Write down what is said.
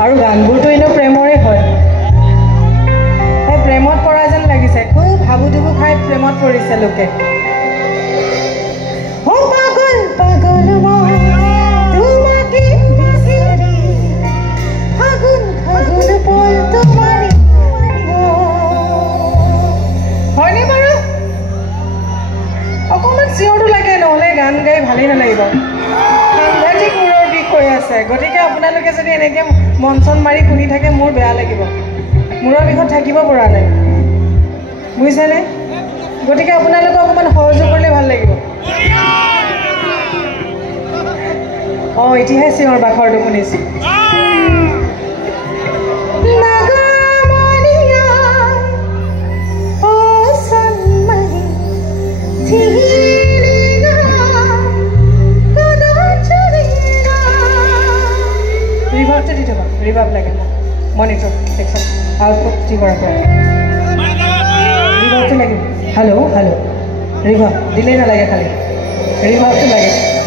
আৰু গানবোৰতো এনেও প্ৰেমৰে হয় প্ৰেমত পৰা যেন লাগিছে খুব হাবু ধুবু খাই প্ৰেমত পৰিছে লোকে হয়নে বাৰু অকণমান চিঞৰটো লাগে নহ'লে গান গাই ভালেই নালাগিব সাংঘাতিক মূৰৰ বিষ হৈ আছে গতিকে আপোনালোকে যদি এনেকৈ মন চন মাৰি শুনি থাকে মোৰ বেয়া লাগিব মূৰৰ বিষত থাকিব পৰা নাই বুজিছেনে গতিকে আপোনালোকে অকণমান সহযোগ কৰিলে ভাল লাগিব অঁ এতিয়াহে চিঞৰ বাখৰটো শুনিছোঁ ৰিভাৰ্বটো দি থ'বা ৰিভাৰ্ব লাগে মনিটৰ ছেকশ্যন আউটপুট যি কৰাৰ পৰা ৰিভাৰ্বটো লাগিব হেল্ল' হেল্ল' ৰিভাৰ্ব দিলেই নালাগে খালি ৰিভাৰ্বটো লাগে